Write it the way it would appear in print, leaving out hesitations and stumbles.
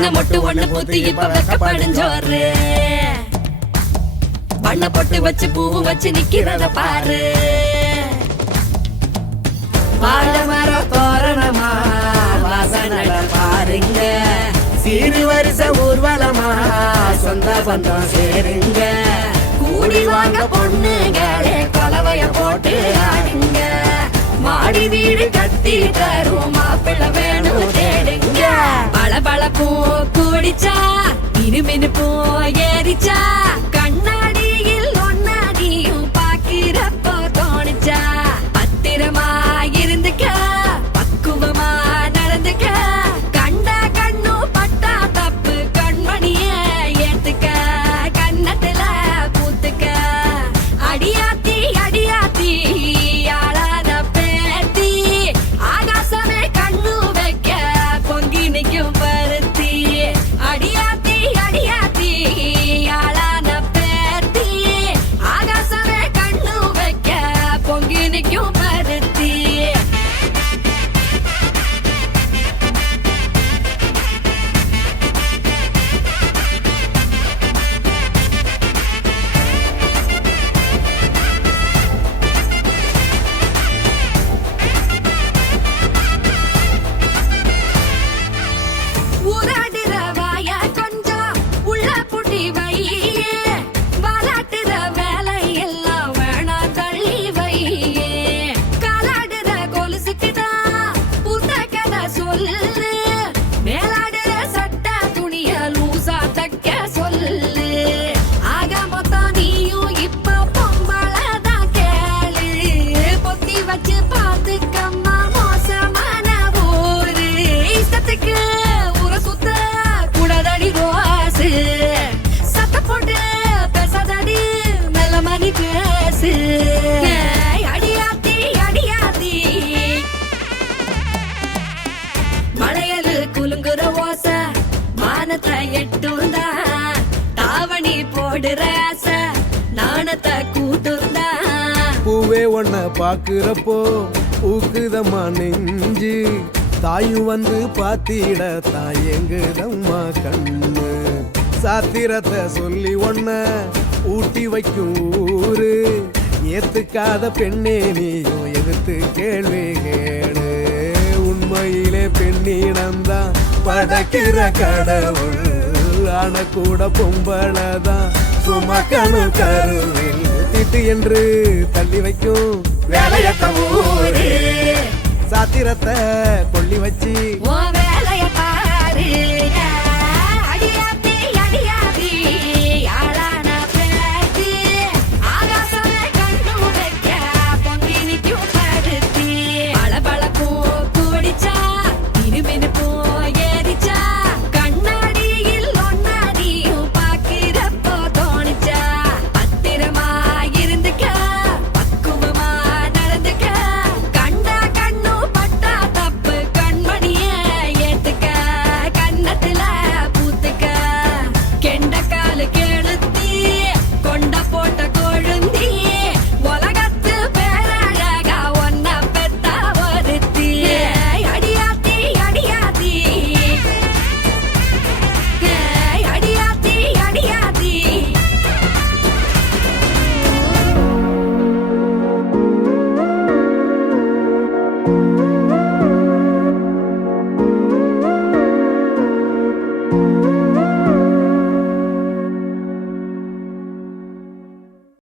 சின்ன மொட்டு ஒண்ணு பூத்து இப்ப வெக்கப்படும் ஜோறு பண்ண பொட்டு வச்சு பூவு வச்சு நிக்கிறத பாரு வாழை மரம் தோரணமா வாசனை பாருங்க சீனி வரிச ஊர்வலமா சொந்த பந்தம் சேருங்க கூடி வாங்க பொண்ணுங்களே கொலவைய போட்டு ஆடுங்க மாடி வீடு கட்டி தரும் மாப்பிள்ளை வேணும் தேடுங்க பளபள பூ கூடிச்சா மினு பூ ஏறிச்சா கண்ணாடியில் ஒன்னாடியும் பாக்கிறப்போ தோணுச்சா பத்திரமா இருந்துக்க பக்குவமா நடந்துக்க கண்ட கண்ணு பட்டா தப்பு கண்மணிய ஏத்துக்க கண்ணத்துல பூத்துக்க அடியாத்தி அடியாத்தி ஆளாத பேத்தி ஆகாசமே கண்ணு வைக்க பொங்கி நிக்கும் பருத்தி அடியாத்தி அடியாத்தி ஆளான பேத்தி ஆகாசமே கண்ணு வைக்க பொங்கி நிக்கும் பருத்தி ஊராடுற வாய கொஞ்சம் உள்ள புட்டி வையே வாலாட்டுற வேலை எல்லாம் வேணா தள்ளி வையே காலாடுற கொலுசுக்குதான் புத்த கதை சொல்லு மேலாடுற சட்ட துணிய லூசா தைக்க சொல்லு ஆக மொத்தம் நீயும் இப்ப பொம்பளதான் கேளு பொத்தி வச்சு பாத்துக்கம்மா மோசமான ஊரு இஷ்டத்துக்கு ஊர சுத்த கூடாதடி ரோசு சத்த போட்டு பேசாதடி மெல்ல மணி பேசு அடியாத்தி அடியாத்தி மலையலு குலுங்குற ஓச மானத்தை எட்டுந்தா தாவணி போடுற ஆசை நாணத்தை கூட்டுந்தா பூவே ஒன்ன பாக்குறப்போ ஊக்குதம்மா நெஞ்சு தாயும் வந்து பாத்திட தாயங்குதம்மா கண்ணு சாத்திரத்தை சொல்லி ஒன்ன ஊட்டி வைக்கும் ஊரு ஏத்துக்காத பெண்ணே நீயும் எதிர்த்து கேள்வி கேடு உண்மையிலே பெண்ணிடம்தான் படைக்கிற கடவுள் ஆன கூட பொம்பளதான் சுமக்கணு கருவில் திட்டு என்று தள்ளி வைக்கும் வேலையத்த ஊரு சாத்திரத்தை கொள்ளி வச்சு